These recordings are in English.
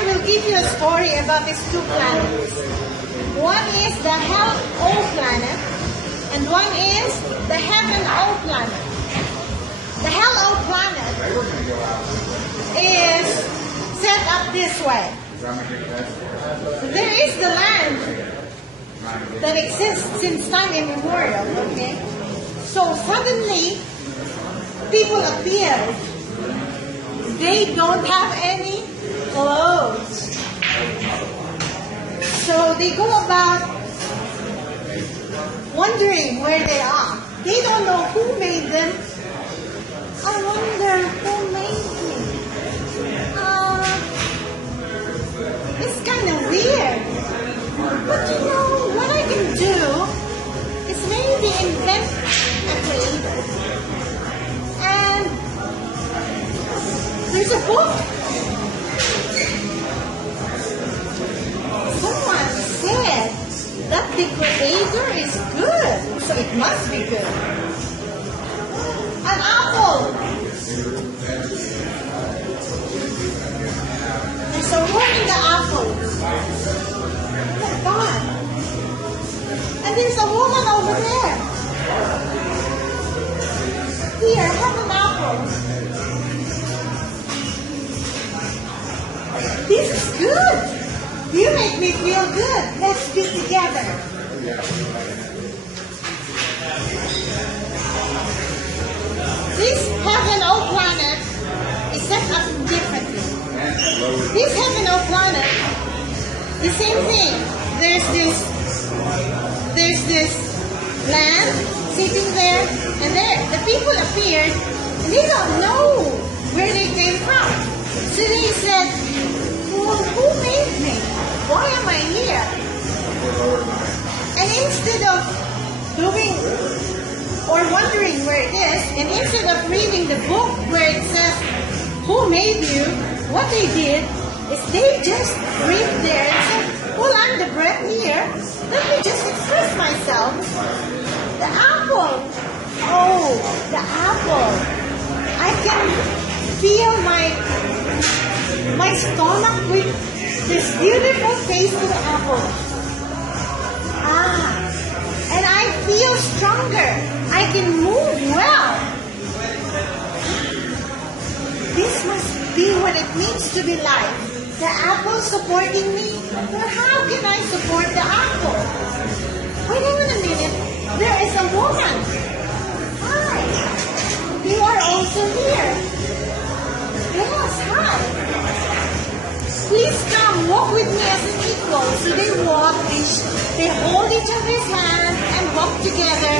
I will give you a story about these two planets. One is the Hell O planet, and one is the Heaven O planet. The Hell O planet is set up this way. There is the land that exists since time immemorial, okay? So suddenly, people appeared. They don't have any clothes. So they go about wondering where they are. They don't know who made them. I wonder who made me. It's kind of weird. But you know, what I can do is maybe invent a creator. And there's a book. Someone said that the creator is good, so it must be good. An apple. There's a worm in the apple. Oh my God. And there's a woman over there. Here, have an apple. This is good. You make me feel good. Let's be together. This Heaven O planet is set up differently. This Heaven O planet, the same thing. There's this land sitting there, and the people appeared, and they don't know where they came from. So they said, well, who made me? Why am I here? And instead of doing or wondering where it is, and instead of reading the book where it says who made you, what they did is they just read there and said, well, I'm the breath here. Let me just express myself. The apple. Oh, the apple. I can feel my stomach with this beautiful taste of the apple. And I feel stronger. I can move well. This must be what it means to be life. The apple supporting me. Well, how can I support the apple? Wait a minute. There is a woman. Hi. You are also here. Yes, hi. Please come, walk with me as an equal. So they walk, they hold each other's hand and walk together.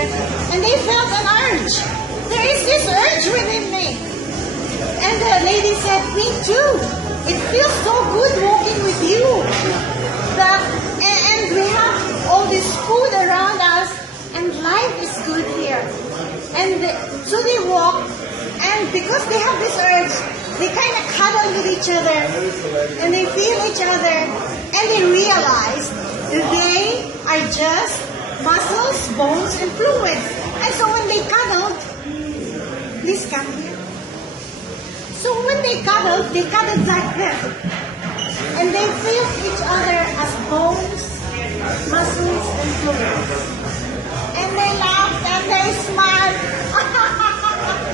And they felt an urge. There is this urge within me. And the lady said, me too. It feels so good walking with you. And we have all this food around us. And life is good here. And so they walk. And because they have this urge, they kind of cuddle with each other, and they feel each other, and they realize that they are just muscles, bones, and fluids. And so when they cuddled, please come here. So when they cuddled like this, and they feel each other as bones, muscles, and fluids. And they laughed and they smiled.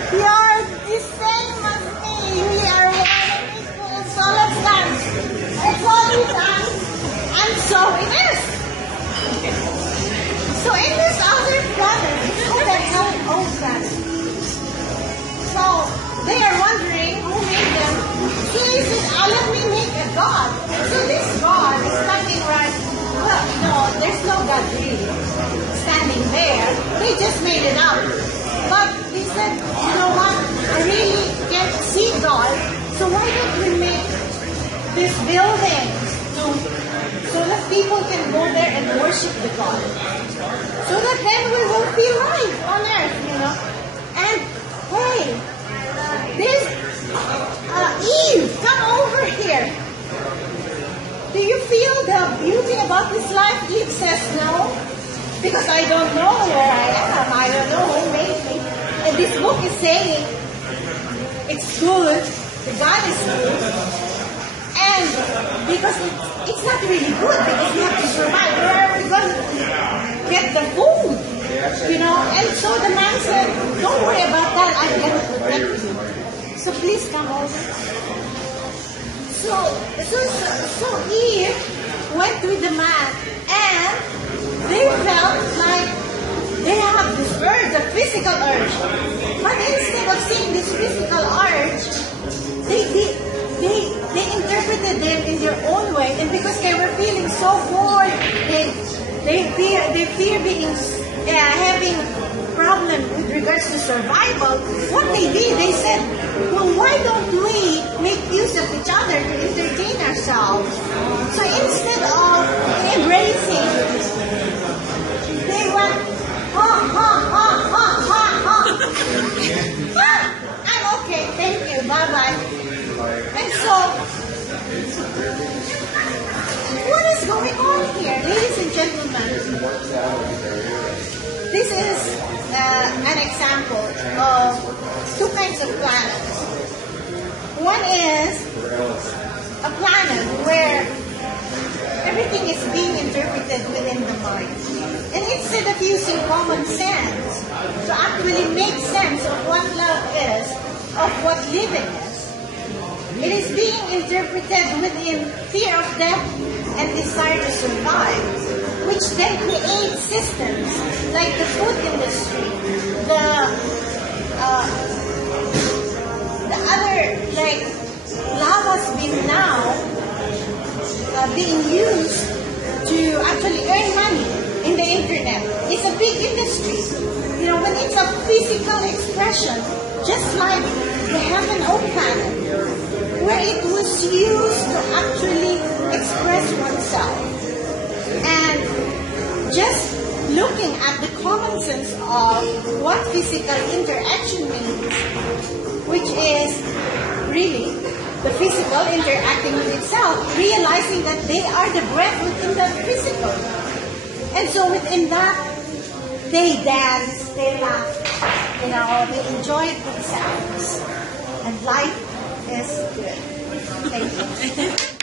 You're the same as me. We are one and equal. So let's dance. Let's all dance. And so it is. So in this other planet, it's called the Hell O planet. So they are wondering who made them. So they said, let me make a God. So this God is standing right. Well, no, there's no God really standing there. They just made it up. But they said, you know what? I really can't see God. So why don't we make this building so that people can go there and worship the God? So that then we will feel life on earth, you know. And hey, this Eve, come over here. Do you feel the beauty about this life? Eve says no. Because I don't know where I am. I don't know who made me. And this book is saying it's good. The God is good. And because it's not really good because we have to survive. Where are we going to get the food? You know, and so the man said, don't worry about that, I'm going to protect you. So please come over. So Eve went with the man, and they felt like they have this urge, a physical urge. But instead of seeing this physical urge, they interpreted them in their own way, and because they were feeling so bored, they fear being having problem with regards to survival. What they did, they said, well, why don't we make use of each other to entertain ourselves? So instead of embracing, they went, ha, ha, ha, ha, ha, ha. I'm okay, thank you, bye-bye. And so, what is going on here, ladies and gentlemen? This is an example of two kinds of planets. One is a planet where everything is being interpreted within the mind. And instead of using common sense to actually make sense of what love is, of what living is, it is being interpreted within fear of death and desire to survive, which then creates systems like the food industry, the other, like lava's been now being used to actually earn money in the internet. It's a big industry. You know, when it's a physical expression, just like the heaven or planet, where it was used to actually express oneself. And just looking at the common sense of what physical interaction means, which is really the physical interacting with itself, realizing that they are the breath within the physical. And so within that, they dance, they laugh, you know, they enjoy themselves. And life is good. Thank you.